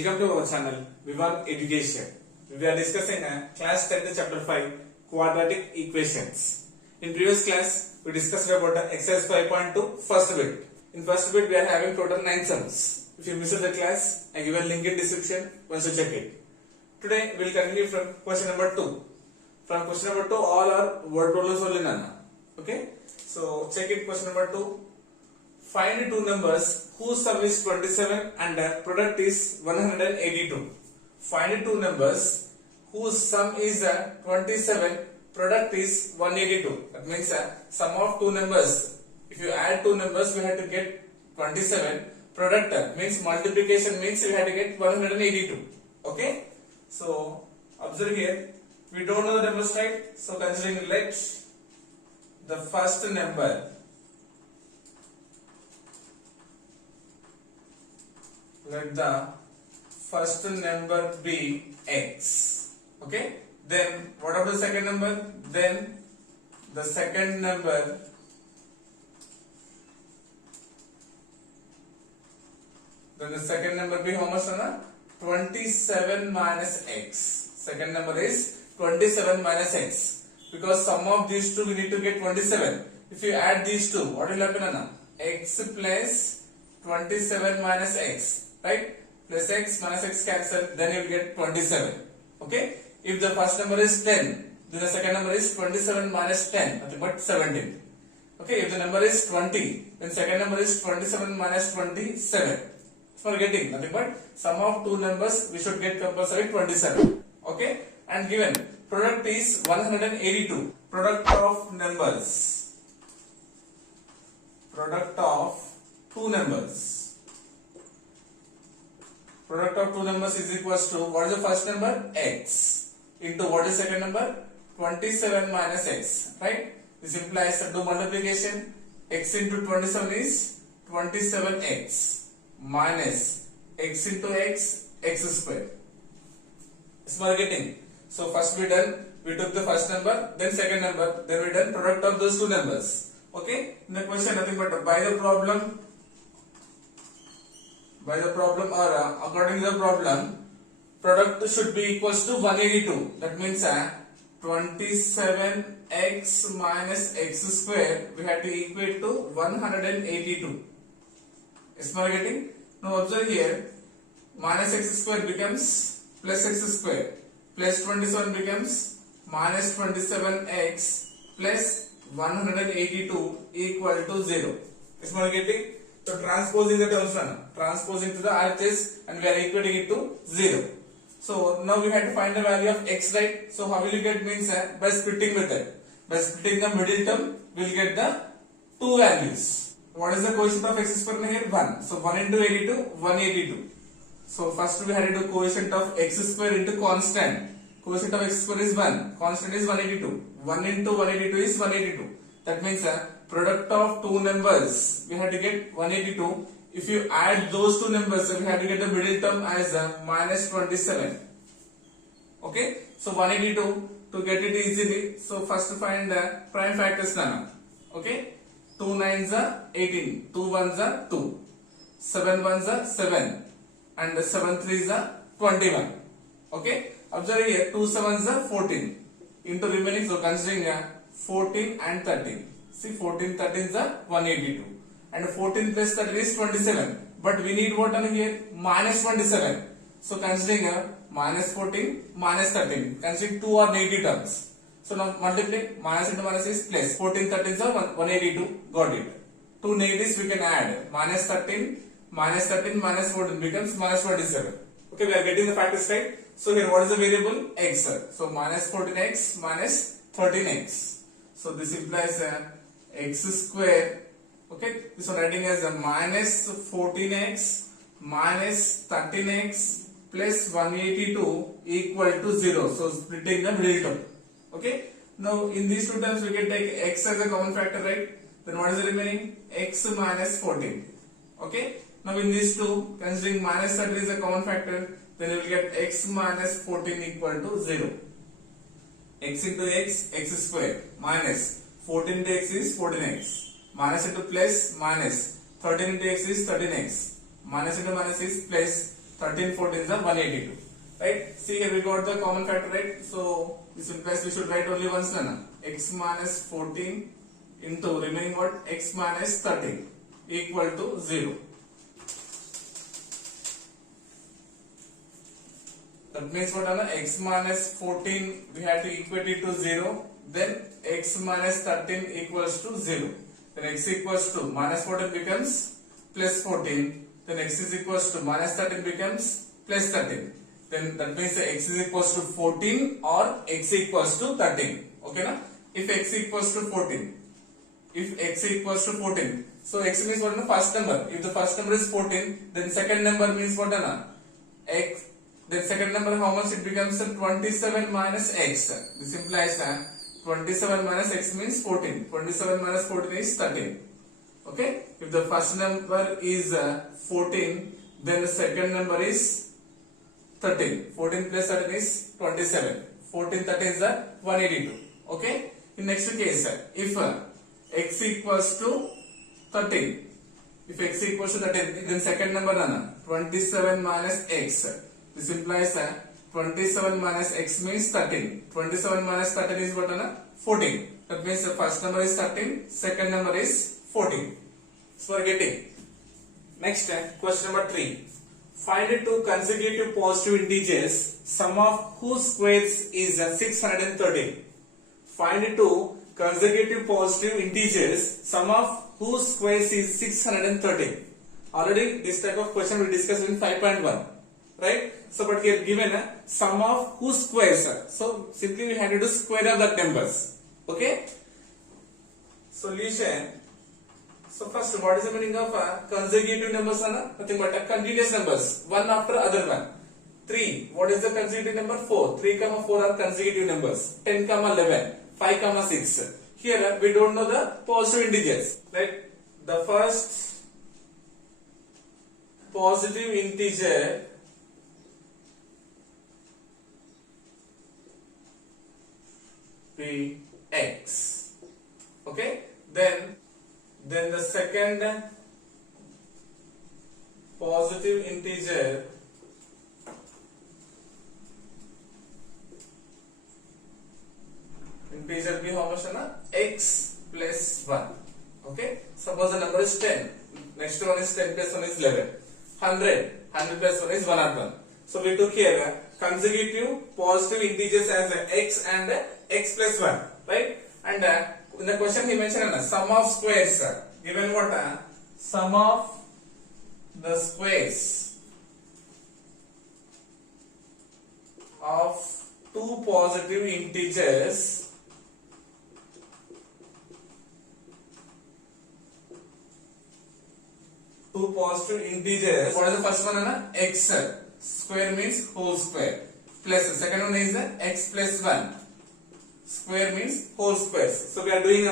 Welcome to our channel Vivan Education. We are discussing class 10th chapter 5 quadratic equations. In previous class we discussed about exercise 5.2 first bit. In first bit we are having total 9 sums. If you missed the class, I give a link in description once you check it. Today we will continue from question number 2. From question number 2 all are word problems only nana. Okay? So check it, question number 2. Find two numbers whose sum is 27 and product is 182. Find two numbers whose sum is 27, product is 182. That means sum of two numbers. If you add two numbers, we have to get 27. Product means multiplication means we have to get 182. Okay? So observe here. We don't know the numbers, right? So considering let the first number. Let the first number be x. Okay. Then what about the second number? Then the second number be how much? 27 minus x. Second number is 27 minus x. Because sum of these two we need to get 27. If you add these two, what will happen? X plus 27 minus x. Right? Plus x minus x cancel, then you will get 27. Okay? If the first number is 10, then the second number is 27 minus 10, nothing but 17. Okay? If the number is 20, then second number is 27 minus 27. For getting nothing but sum of two numbers, we should get compulsory 27. Okay? And given product is 182. Product of numbers. Product of two numbers. Product of two numbers is equals to, what is the first number? X. Into what is second number? 27 minus x. Right? This implies do multiplication. X into 27 is 27x. Minus x into x, x square. Small getting. So first we done, we took the first number, then second number, then we done product of those two numbers. Okay? In the question nothing but by the problem or according to the problem, product should be equals to 182. That means 27x minus x square we have to equate to 182. Is my getting? Now observe here, minus x square becomes plus x square, plus 27 becomes minus 27x plus 182 equal to 0. Is my getting? So transposing the terms, transposing to the RHS, and we are equating it to 0. So now we have to find the value of x, right? So how will you get means by splitting method. By splitting the middle term, we will get the two values. What is the quotient of x square here? 1. So 1 into 82, 182. So first we have to do quotient of x square into constant. Quotient of x square is 1. Constant is 182. 1 into 182 is 182. That means product of two numbers we have to get 182. If you add those two numbers, we have to get the middle term as minus 27. Okay? So 182 to get it easily. So first find the prime factors now. Okay? 2 nines are 18, 2 ones are 2, 7 ones are 7, and 7 threes are 21. Okay? Observe here, 2 sevens are 14. Into remaining, so considering 14 and 13. See, 14 13s are 182. And 14 plus 13 is 27. But we need what on here? Minus 27. So considering minus 14, minus 13. Considering 2 are negative terms. So now multiply, minus into minus is plus. 14 13s are 182. Got it. Two negatives we can add. Minus 13 minus 14 becomes minus 27. Okay, we are getting the factors right. So here what is the variable? X. So minus 14x minus 13x. So this implies x square. Okay, this one writing as a minus 14x minus 13x plus 182 equal to 0. So splitting the middle term. Okay, now in these two terms we can take x as a common factor, right? Then what is the remaining? X minus 14. Okay, now in these two, considering minus 30 is a common factor, then you will get x minus 14 equal to 0. X into x, x square, minus 14 into x is 14x. Minus into plus, minus 13 into x is 13x. Minus into minus is plus 13 14 is 182. Right? See here we got the common factor, right? So this implies we should write only once na, x minus 14 into remaining what, x minus 13 equal to 0. That means what, x minus 14 we have to equate it to 0, then x minus 13 equals to 0. Then x equals to minus 14 becomes plus 14, then x is equals to minus 13 becomes plus 13. Then that means x is equals to 14 or x equals to 13. Okay na? If x equals to 14, so x means what, first number. If the first number is 14, then second number means what, x. Then second number, how much it becomes? 27 minus x. This implies 27 minus x means 14. 27 minus 14 is 13. Okay? If the first number is 14, then the second number is 13. 14 plus 13 is 27. 14 13 is 182. Okay? In next case, if x equals to 13, then second number 27 minus x. This implies 27 minus x means 13. 27 minus 13 is what, 14. That means the first number is 13, second number is 14. So we are getting. Next, question number 3. Find two consecutive positive integers, sum of whose squares is 613. Find two consecutive positive integers, sum of whose squares is 613. Already this type of question we discussed in 5.1. Right? So, but here given sum of whose squares. So, simply we have to do square of that numbers. Okay? Solution. So, first, what is the meaning of consecutive numbers? Nothing but continuous numbers, one after other one. 3. What is the consecutive number? 4. 3, 4 are consecutive numbers. 10, 11. 5, 6. Here we don't know the positive integers. Right? The first positive integer be x. Okay? Then the second positive integer be how much, x plus 1. Okay? Suppose the number is 10. Next one is 10 plus 1 is 11. 100 plus 1 is 101. So we took here consecutive positive integers as x and x plus 1, right? And in the question he mentioned sum of squares. Given what? Sum of the squares of two positive integers What is the first one? X. Square means whole square. Plus the second one is x plus 1. Square means whole squares. So we are doing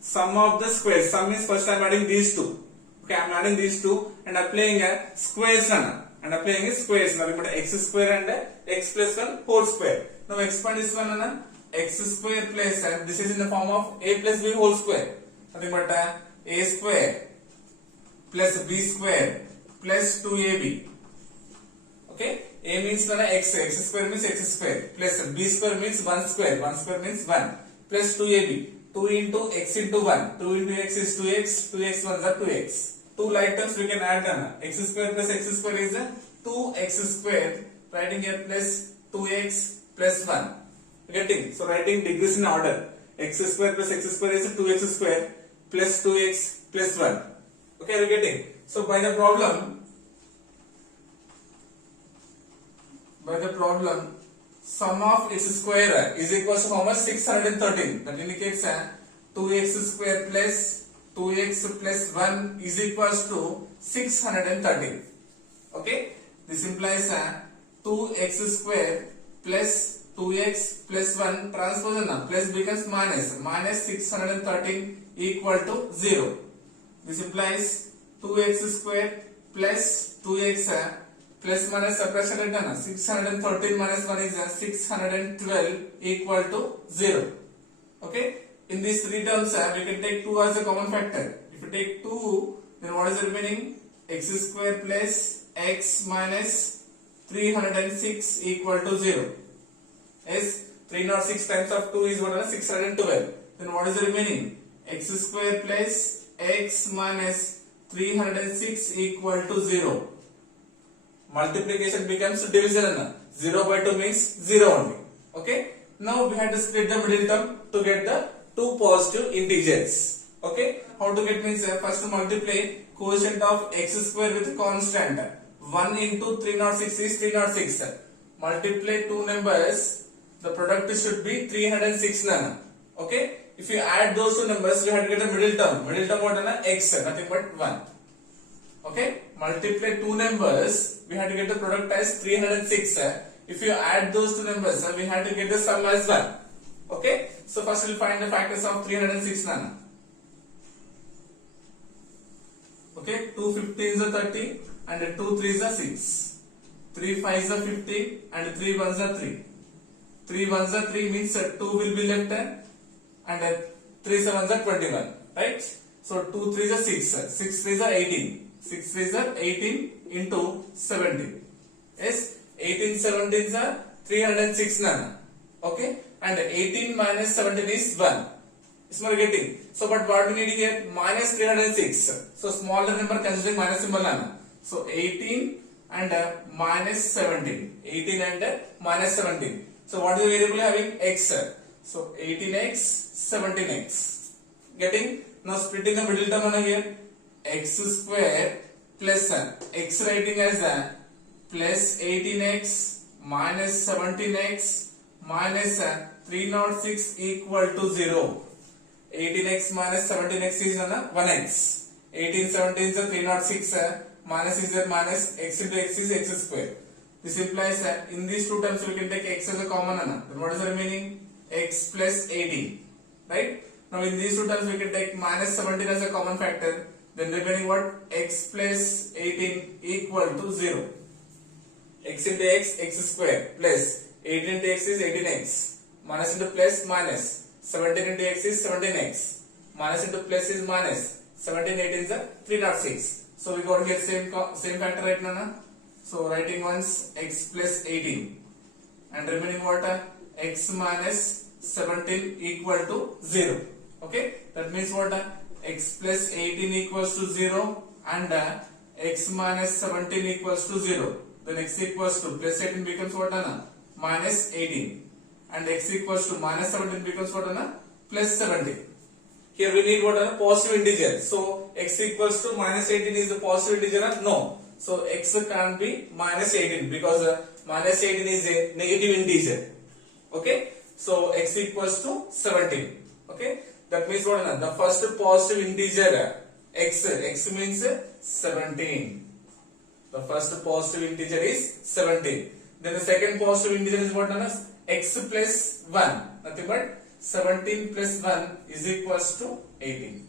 sum of the squares. Sum means first I am adding these two. Okay, I am adding these two and applying squares. And applying squares. Now we put x square and x plus 1 whole square. Now expand this one x square plus this is in the form of a plus b whole square. Nothing but a square plus b square plus 2ab. Okay, a means x square means x square plus b square means 1 square means 1 plus 2ab. 2 into x into 1, 2 into x is 2x, 2x 1 is 2x. Two like terms we can add x square plus x square is 2x square, writing here plus 2x plus 1. Getting? So writing degrees in order. X square plus x square is 2x square plus 2x plus 1. Okay, are you getting? So by the problem, sum of its square is equal to how much? 613. That indicates 2x square plus 2x plus 1 is equals to 613. Okay, this implies 2x square plus 2x plus 1 transpose plus becomes minus 613 equal to 0. This implies 2x square plus 2x plus minus subtraction done. 613 minus 1 is 612 equal to 0. Okay. In these three terms, we can take 2 as a common factor. If you take 2, then what is the remaining? X square plus x minus 306 equal to 0. Yes, 306 times of 2 is what? 612. Then what is the remaining? X square plus x minus 306 equal to 0. Multiplication becomes division. 0 by 2 means 0 only. Okay. Now we have to split the middle term to get the two positive integers. Okay. How to get means first multiply quotient of x square with constant. 1 into 306 is 306. Multiply two numbers. The product should be 306 nana. Okay. If you add those two numbers, you have to get a middle term. Middle term what is x, nothing but 1. Okay. Multiply two numbers, we have to get the product as 306. If you add those two numbers, we have to get the sum as 1. Okay. So first we'll find the factors of 306 nana. Okay. 2 15s are 30 and 2 3s are 6. 3 5s are 15 and 3 1s are 3. 3 1s are 3 means 2 will be left and 3 7s are 21. Right. So 2 3s are 6. 6 3s are 18. 6 3s are 18 into 17. Yes. 18 17s are 306 nana. Okay. And 18 minus 17 is 1. Is my getting? So but what we need here? Minus 306. So smaller number considering minus symbol nana. So 18 and minus 17. 18 and minus 17. So what is the variable having? X. So 18x, 17x. Getting? Now splitting the middle term on here. X square plus x writing as plus 18x minus 17x minus 306 equal to 0. 18x minus 17x is 1x. 18 17 is 306 minus is minus x into x is x square. This implies that in these two terms we can take x as a common. Then what is the remaining? X plus 18. Right? Now in these two terms we can take minus 17 as a common factor. Then remaining what? X plus 18 equal to 0. X into x, x square plus 18 into x is 18x. Minus into plus minus 17 into x is 17x. Minus into plus is minus 17 18 is 306. So we got here same factor right now. So writing once x plus 18 and remaining what? X minus 17 equal to 0. Okay. That means what? X plus 18 equals to 0 and x minus 17 equals to 0. Then x equals to plus 18 becomes what? Minus 18. And x equals to minus 17 becomes what? Plus 17. Here we need what? Positive integer. So x equals to minus 18 is a positive integer? No. So x can't be minus 18 because minus 18 is a negative integer. Okay. So x equals to 17. Okay. That means what? The first positive integer x means 17. The first positive integer is 17. Then the second positive integer is what? X plus 1. Nothing but 17 plus 1 is equals to 18.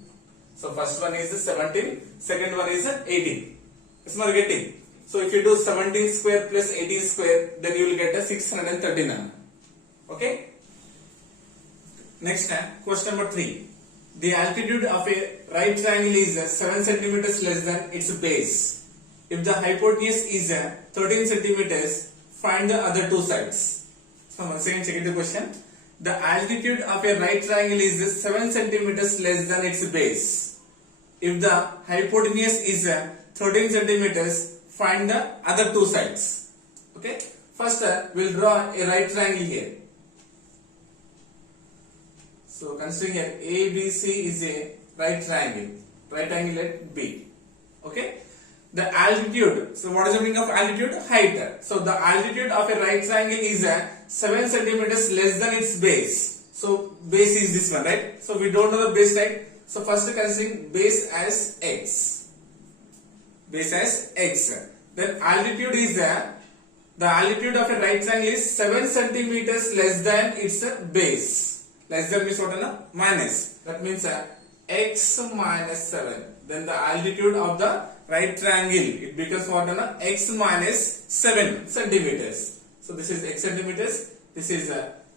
So first one is 17, second one is 18. Is not getting? So if you do 17 square plus 18 square, then you will get a 639. Okay. Next question number 3. The altitude of a right triangle is 7 centimeters less than its base. If the hypotenuse is 13 centimeters, find the other two sides. So once again check the question. The altitude of a right triangle is 7 centimeters less than its base. If the hypotenuse is 13 centimeters, find the other two sides. Okay. First we'll draw a right triangle here. So considering here ABC is a right triangle. Right angle at B. Okay. The altitude. So what is the meaning of altitude? Height. So the altitude of a right triangle is 7 centimeters less than its base. So base is this one, right? So we don't know the base, right? So first considering base as x. Base as x. Then altitude is the altitude of a right triangle is 7 centimeters less than its base. Less than means what? Minus. That means x minus 7. Then the altitude of the right triangle, it becomes what? X minus 7 centimeters. So this is x centimeters. This is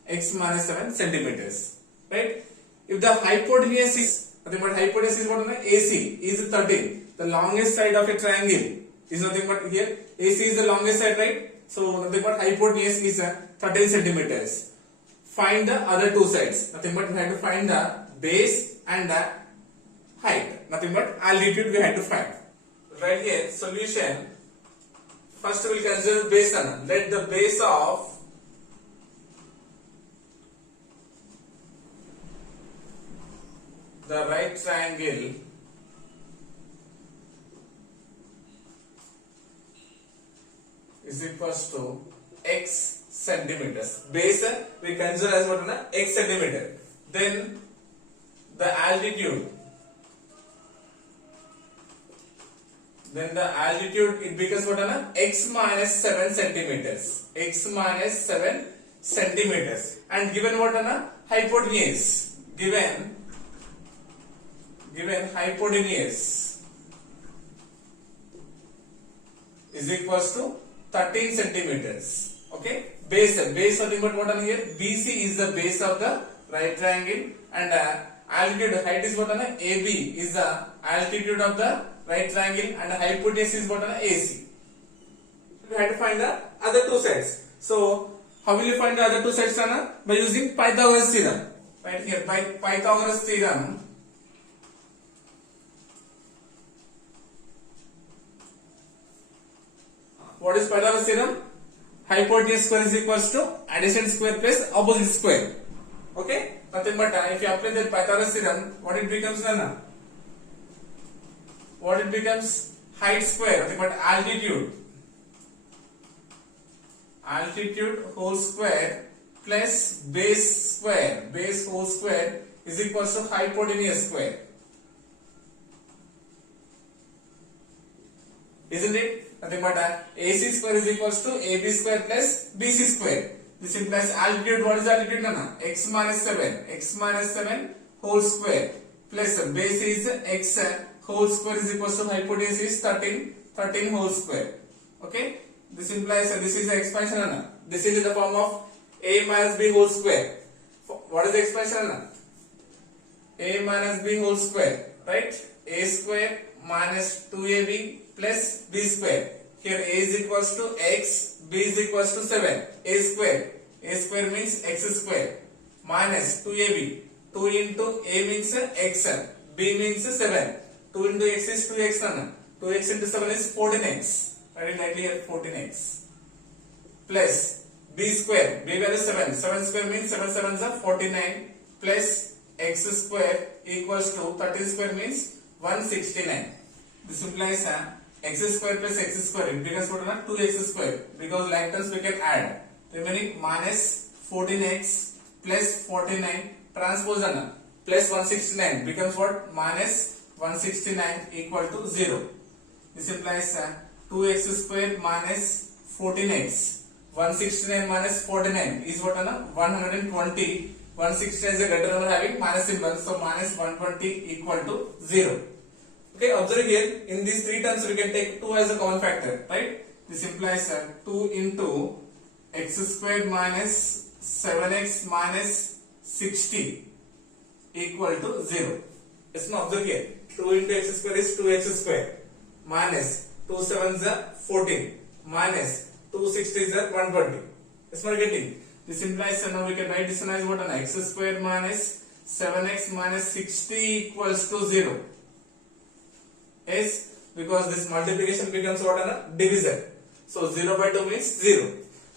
x minus 7 centimeters. Right? If the hypotenuse is, nothing but hypotenuse is what? AC is 13. The longest side of a triangle is nothing but here. AC is the longest side, right? So nothing but hypotenuse is 13 centimeters. Find the other two sides. Nothing but we have to find the base and the height. Nothing but altitude we have to find. Right here, solution. First we will consider base. Let the base of the right triangle is equals to x centimeters. Base we consider as what? X centimeter. Then the altitude. It becomes what? X minus 7 centimeters. X minus 7 centimeters. And given what? Hypotenuse. Given hypotenuse is equals to 13 centimeters. Okay. Base nothing but what here? BC is the base of the right triangle, and altitude, height is what? AB is the altitude of the right triangle, and hypotenuse is what? AC. We have to find the other two sides. So how will you find the other two sides? By using Pythagoras theorem. Right here, by Pythagoras theorem. What is Pythagoras theorem? Hypotenuse square is equals to adjacent square plus opposite square. Okay? Nothing but if you apply that Pythagoras theorem, what it becomes? What it becomes? Height square, nothing but altitude. Altitude whole square plus base square. Base whole square is equals to hypotenuse square. Isn't it? Nothing but AC square is equals to AB square plus BC square. This implies altitude. What is altitude? X minus 7. X minus 7 whole square plus base is X whole square is equals to hypotenuse is 13 whole square. Okay. This implies this is the expansion. This is in the form of A minus B whole square. What is the expansion? A minus B whole square. Right. A square minus 2AB plus B square. Here A is equals to X, B is equals to 7. A square. A square means X square minus 2AB. 2 into A means X. B means 7. 2 into X is 2X. 2X into 7 is 14X. Write it lightly here, 14X. Plus B square. B value 7. 7 square means 7 sevens are 49 plus X square equals to 13 square means 169. This implies x square plus x square, it becomes what? 2x square, because like terms we can add. Remaining minus 14x plus 49 transpose plus 169 becomes what? Minus 169 equal to 0. This implies 2x square minus 14x. 169 minus 49 is what? 120. 169 is a greater number having minus symbol, so minus 120 equal to 0. Okay, observe here, in these three terms we can take 2 as a common factor, right? This implies 2 into x square minus 7x minus 60 equal to 0. Let's now observe here, 2 into x square is 2x square minus 2 sevens are 14 minus 2 60s are 120. It's not getting. This implies now we can write this as what? X square minus 7x minus 60 equals to 0. Yes, because this multiplication becomes what? Division. So 0 by 2 means 0.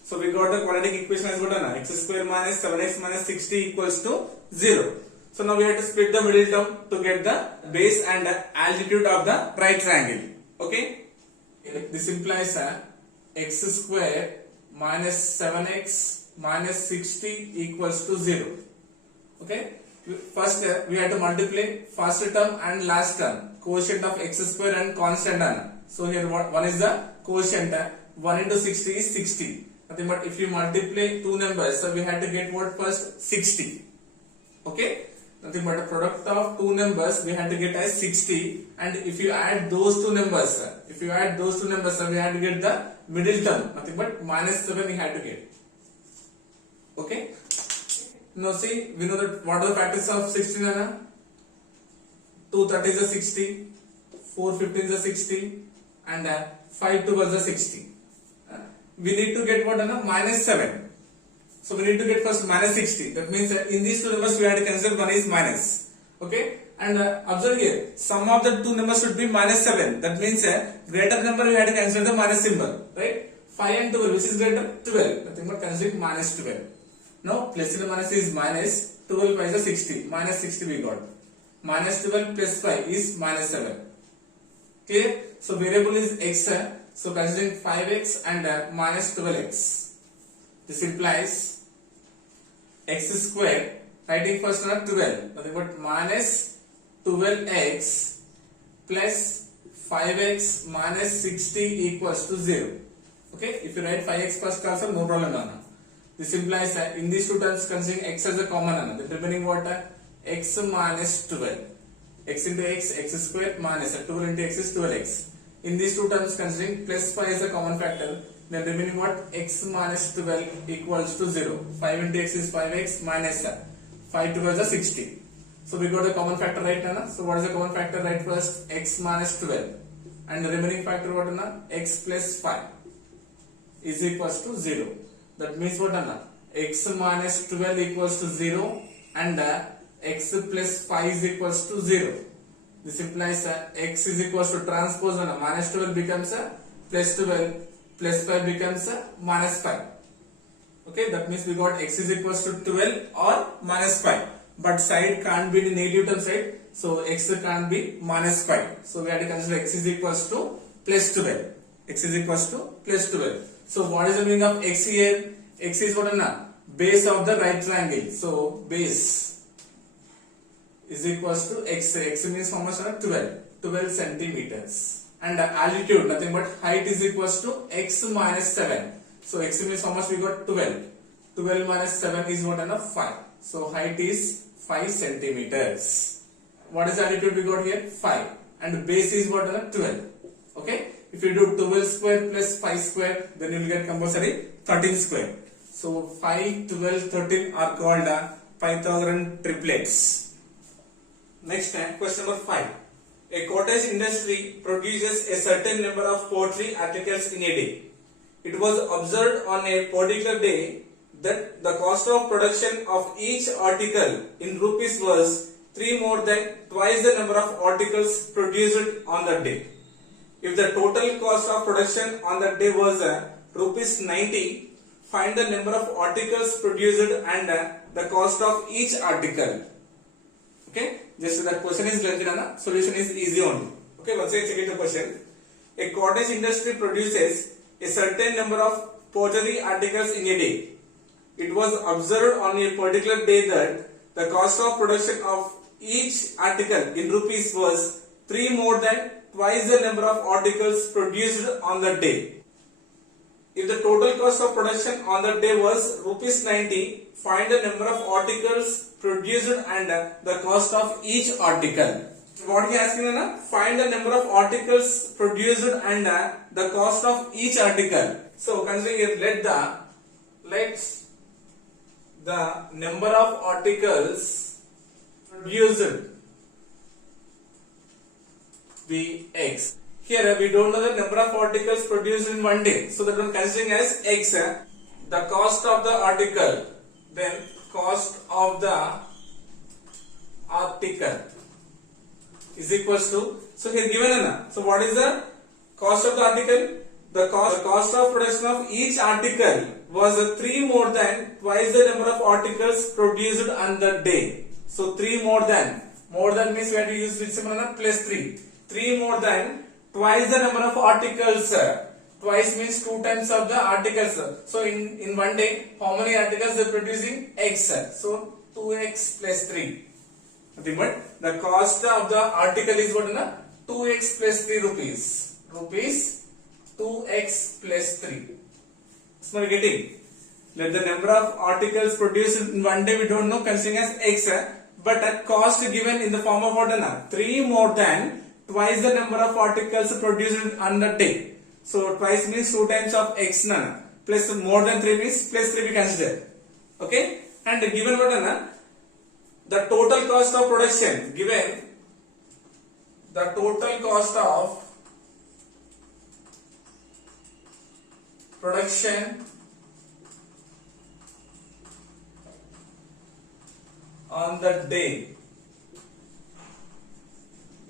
So we got the quadratic equation as what? X square minus 7x minus 60 equals to 0. So now we have to split the middle term to get the base and altitude of the right triangle. Okay. This implies x square minus 7x minus 60 equals to 0. Okay. First we have to multiply first term and last term. Quotient of x square and constant. So here one is the quotient. 1 into 60 is 60. Nothing but if you multiply two numbers, so we have to get what first? 60. Okay. Nothing but the product of two numbers we have to get as 60. And if you add those two numbers, we have to get the middle term. Nothing but minus 7 we have to get. Okay. Now see, we know that what are the factors of 16? 2 30s are 60, 4 15s are 60, and 5 2s are 60. we need to get what? Minus 7. So we need to get first minus 60. That means in these two numbers we have to consider one is minus. Okay. And observe here, sum of the two numbers should be minus 7. That means greater number we have to consider the minus symbol. Right. 5 and 12, which is greater? 12. Nothing but considering minus 12. Now plus and minus is minus 12 by the 60. Minus 60 we got. Minus 12 plus 5 is minus 7. Clear? So variable is x. So considering 5x and minus 12x. This implies x square. Writing first 12. Nothing but minus 12x plus 5x minus 60 equals to 0. Okay? If you write 5x first also, no problem. This implies in these two terms considering x as a common. The remaining what? X minus 12. X into x square minus 12 into x is 12x. In these two terms considering plus 5 is a common factor, then remaining what? X minus 12 equals to 0. 5 into x is 5x minus 5 to is 60. So we got the common factor right now. So what is the common factor? Right first x minus 12 and the remaining factor what? X plus 5 is equals to 0. That means what? X minus 12 equals to 0 and x plus 5 is equals to 0. This implies x is equals to transpose minus 12 becomes plus 12 plus 5 becomes minus 5. Okay, that means we got x is equals to 12 or minus 5. But side can't be the negative term side. So x can't be minus 5. So we have to consider x is equals to plus 12. X is equals to plus 12. So what is the meaning of x here? X is what? Base of the right triangle. So base is equals to x. X means how much? 12 centimeters. And altitude, nothing but height is equals to x minus 7. So x means how much we got? 12. 12 minus 7 is what? 5. So height is 5 centimeters. What is altitude we got here? 5. And base is what? 12. Okay. If you do 12 square plus 5 square, then you will get compulsory 13 square. So 5, 12, 13 are called Pythagorean triplets. Next question number 5. A cottage industry produces a certain number of poultry articles in a day. It was observed on a particular day that the cost of production of each article in rupees was 3 more than twice the number of articles produced on that day. If the total cost of production on that day was rupees 90, find the number of articles produced and the cost of each article. Okay, just that question is lengthy, solution is easy only. Okay, once again check it the question. A cottage industry produces a certain number of pottery articles in a day. It was observed on a particular day that the cost of production of each article in rupees was 3 more than twice the number of articles produced on that day. If the total cost of production on that day was rupees 90, find the number of articles produced and the cost of each article. What he is asking, find the number of articles produced and the cost of each article. So considering it, let the number of articles produced be x. Here we don't know the number of articles produced in one day, so that one considering as x. The cost of the article, then cost of the article is equals to, so here given so what is the cost of the article? The cost of production of each article was 3 more than twice the number of articles produced on the day. So 3 more than means we have to use which symbol? Plus 3. 3 more than twice the number of articles. Twice means 2 times of the articles. So in one day, how many articles they are producing? X. So 2x plus 3. Nothing but the cost of the article is what? 2x plus 3 rupees. Rupees 2x plus 3. So we are getting. Let the number of articles produced in one day we don't know, considering as x. But a cost given in the form of what? 3 more than twice the number of articles produced on the day. So twice means 2 times of x plus more than 3 means plus 3 we consider. Okay, and given what? The total cost of production, given the total cost of production on the day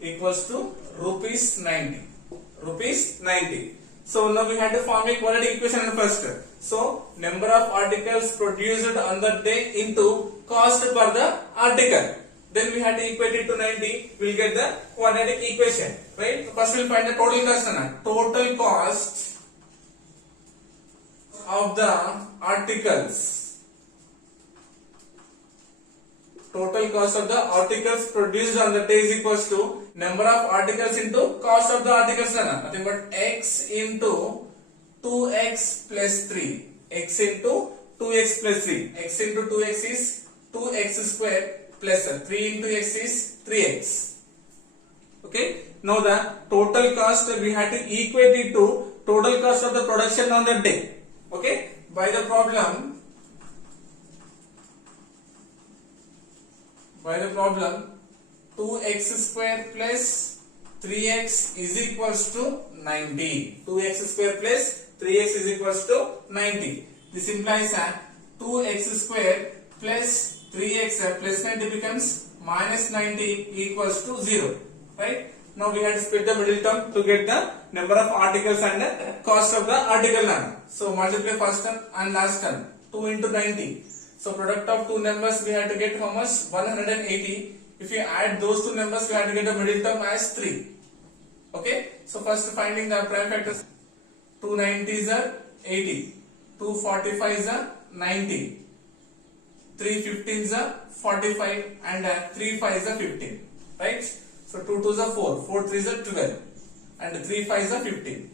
equals to rupees 90. Rupees 90. So now we had to form a quadratic equation first. So number of articles produced on the day into cost per the article. Then we had to equate it to 90. We'll get the quadratic equation. Right? So first we'll find the total cost. Total cost of the articles. Total cost of the articles produced on the day is equals to number of articles into cost of the articles. Nothing but x into 2x plus 3. X into 2x plus 3. X into 2x is 2x square plus 3 into x is 3x. Okay. Now the total cost we had to equate it to total cost of the production on the day. Okay. By the problem 2x square plus 3x is equals to 90. 2x square plus 3x is equals to 90. This implies 2x square plus 3x plus 90 becomes minus 90 equals to 0. Right? Now we had to split the middle term to get the number of articles and cost of the article. So multiply first term and last term. 2 into 90. So product of two numbers we had to get how much? 180. If you add those two numbers we had to get the middle term as 3. Okay. So first finding the prime factors. 290s are 80. 245s are 90. 315s are 45 and 35s are 15. Right. So 2 2s are 4. 4 3s are 12 and 3 5s are 15.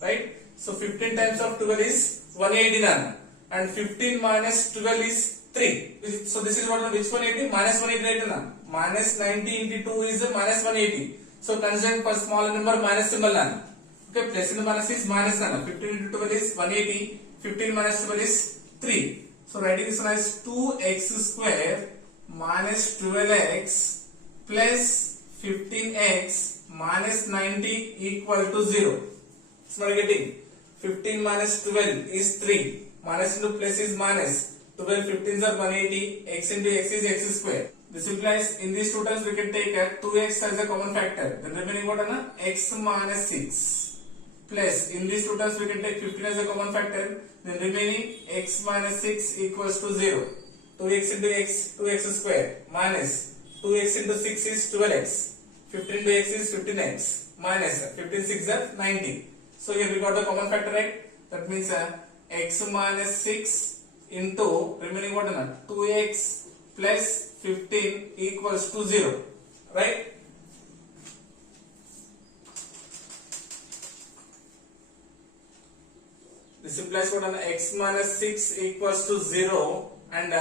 Right. So 15 times of 12 is 189. And 15 minus 12 is 3. So this is what, which 180? Minus 180 right? Minus 90 into 2 is minus 180. So consider for small number minus symbol. Okay, plus and minus is minus. 15 into 12 is 180. 15 minus 12 is 3. So writing this one as 2x square minus 12x plus 15x minus 90 equal to 0. So we are getting 15 minus 12 is 3. Minus into plus is minus. 12 15s are 180. X into x is x square. This implies in these two terms we can take 2x as a common factor. Then remaining what? X minus 6. Plus in these two terms we can take 15 as a common factor. Then remaining x minus 6 equals to 0. 2x into x 2x square minus 2x into 6 is 12x. 15 into x is 15x minus 15 6 are 90. So here we got the common factor, right? That means x minus 6 into remaining what? 2x plus 15 equals to 0. Right? This implies what? X minus 6 equals to 0 and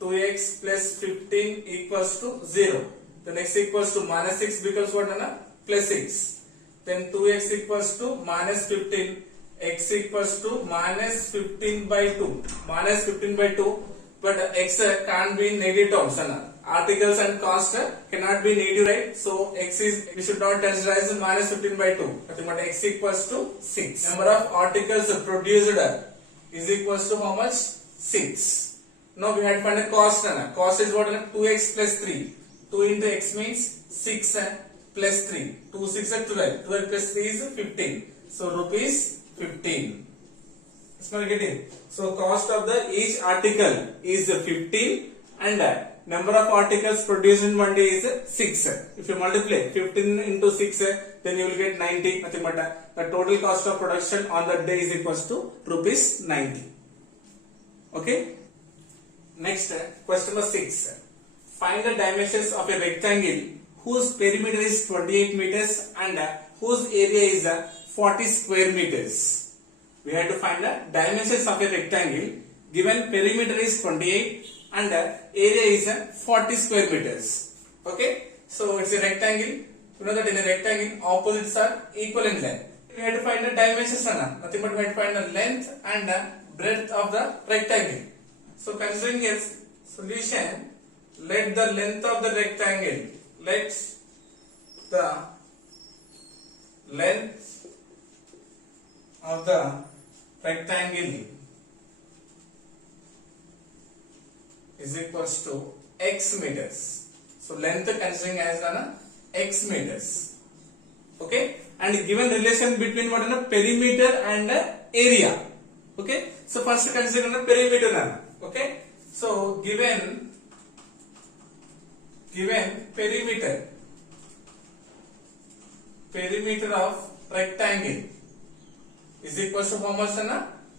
2x plus 15 equals to 0. Then x equals to minus 6 becomes what? Plus 6. Then 2x equals to minus 15. X equals to minus 15 by 2. Minus 15 by 2. But x can't be in negative terms. Articles and cost cannot be negative, right? So x is, we should not consider as minus 15 by 2. But x equals to 6. Number of articles produced is equals to how much? 6. Now we had to find a cost. Cost is what? 2x plus 3. 2 into x means 6 plus 3. 2 6 are 12. 12 plus 3 is 15. So rupees 15. So cost of the each article is 15 and number of articles produced in one day is 6. If you multiply 15 into 6, then you will get 90. Nothing but the total cost of production on the day is equals to rupees 90. Okay. Next, question number 6. Find the dimensions of a rectangle whose perimeter is 28 meters and whose area is 40 square meters. We have to find the dimensions of a rectangle. Given perimeter is 28 and area is 40 square meters. Okay. So it's a rectangle. You know that in a rectangle opposites are equal in length. We have to find the dimensions. Nothing but we have to find the length and breadth of the rectangle. So considering here solution, let the length of the rectangle, let the length of the rectangle is equals to x meters. So length considering as x meters. Okay, and given relation between what perimeter and area. Okay, so first consider perimeter. Okay, so given perimeter of rectangle is equals to how much?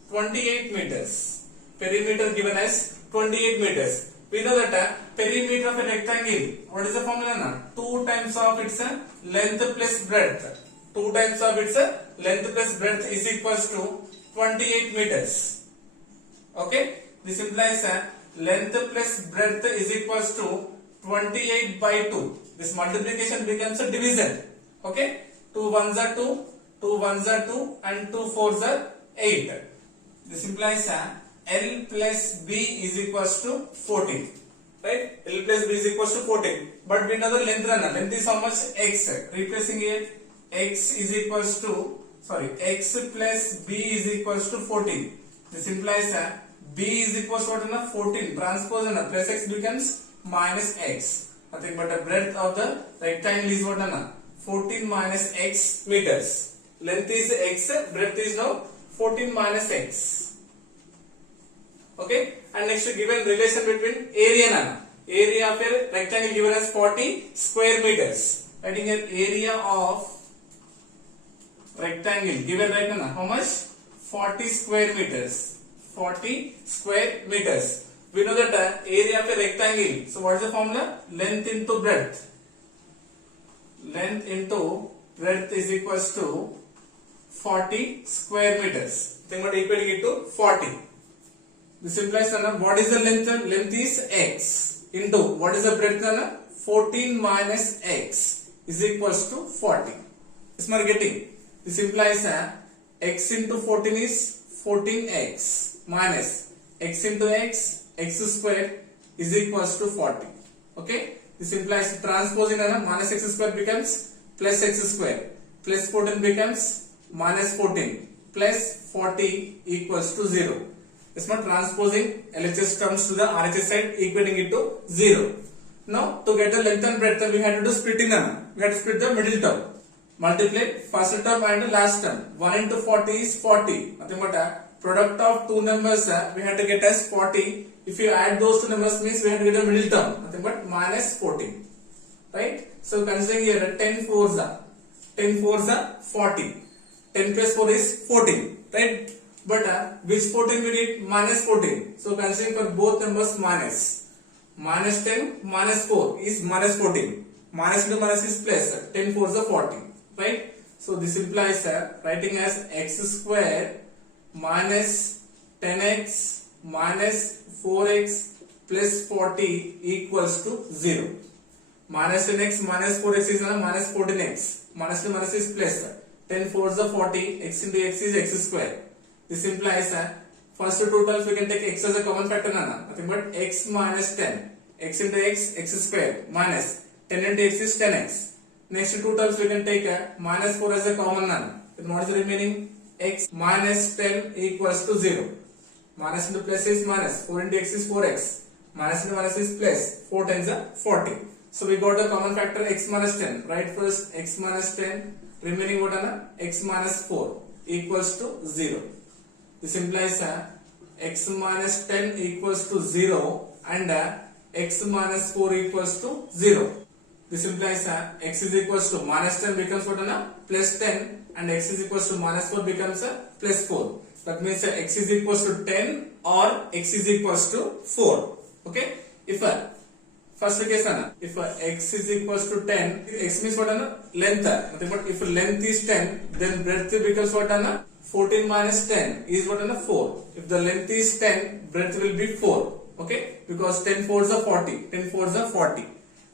28 meters. Perimeter given as 28 meters. We know that perimeter of a rectangle, what is the formula? 2 times of its length plus breadth. 2 times of its length plus breadth is equals to 28 meters. Okay, this implies length plus breadth is equals to 28 by 2. This multiplication becomes a division. Okay, 2 ones are 2, 2 ones are 2, and 2 fours are 8. This implies L plus B is equals to 14. Right? L plus B is equals to 14. But we know the length. Length is how much? X. Replacing it, x is equals to, x plus B is equals to 14. This implies B is equals to what? 14. Transpose plus x becomes minus x. Nothing but the breadth of the rectangle is what? 14 minus x meters. Length is x, breadth is now 14 minus x. Okay, and next given relation between area. Area of a rectangle given as 40 square meters. Writing here area of rectangle given right now. How much? 40 square meters. 40 square meters. We know that area of a rectangle. So what is the formula? Length into breadth. Length into breadth is equals to 40 square meters. Think about equating it to 40. This implies what is the length? Length is x into what is the breadth? 14 minus x is equals to 40. Is my getting? This implies x into 14 is 14x minus x into x square is equals to 40. Okay, this implies transposing minus x square becomes plus x square, plus 14 becomes minus 14, plus 40 equals to 0. It's not transposing LHS terms to the RHS side, equating it to 0. Now to get the length and breadth we had to do splitting. We had to split the middle term. Multiply first term and last term. 1 into 40 is 40. Nothing but product of two numbers we had to get as 40. If you add those two numbers means we had to get a middle term. Nothing but minus 14. Right? So considering here 10 fours are 40. 10 plus 4 is 14. Right? But which 14 we need? Minus 14. So considering for both numbers minus. Minus 10 minus 4 is minus 14. Minus into minus is plus. 10 fours are 40. Right? So this implies writing as x square minus 10x minus 4x plus 40 equals to 0. Minus 10x minus 4x is minus 14x. Minus to minus is plus. 10 fours are 40. X into x is x square. This implies first two terms we can take x as a common factor. Nothing but x minus 10. X into x square minus 10 into x is 10x. Next two terms we can take minus 4 as a common. Then what is the remaining? X minus 10 equals to 0. Minus into plus is minus. 4 into x is 4x. Minus into minus is plus. 4 times 40. So we got the common factor x minus 10. Write first x minus 10. Remaining what? X minus 4 equals to 0. This implies x minus 10 equals to 0 and x minus 4 equals to 0. This implies x is equals to minus 10 becomes what? Plus 10 and x is equals to minus 4 becomes plus 4. That means x is equals to 10 or x is equals to 4. Okay? If first case if x is equals to 10, x means what? Length. But if length is 10, then breadth becomes what? 14 minus 10 is what? 4. If the length is 10, breadth will be 4. Okay? Because 10 fours are 40. 10 fours are 40.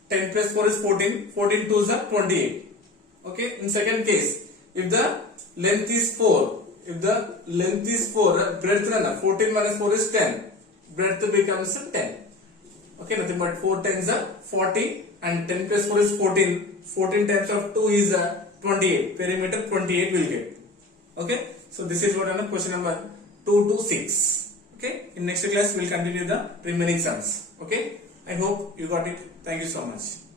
10 plus 4 is 14. 14 twos are 28. Okay? In second case, if the length is 4, breadth 14 minus 4 is 10. Breadth becomes 10. Okay? Nothing but 4 times 40 and 10 plus 4 is 14. 14 times of 2 is 28. Perimeter 28 will get. Okay? So this is what question number 2 to 6. Okay. In next class, we'll continue the remaining sums. Okay. I hope you got it. Thank you so much.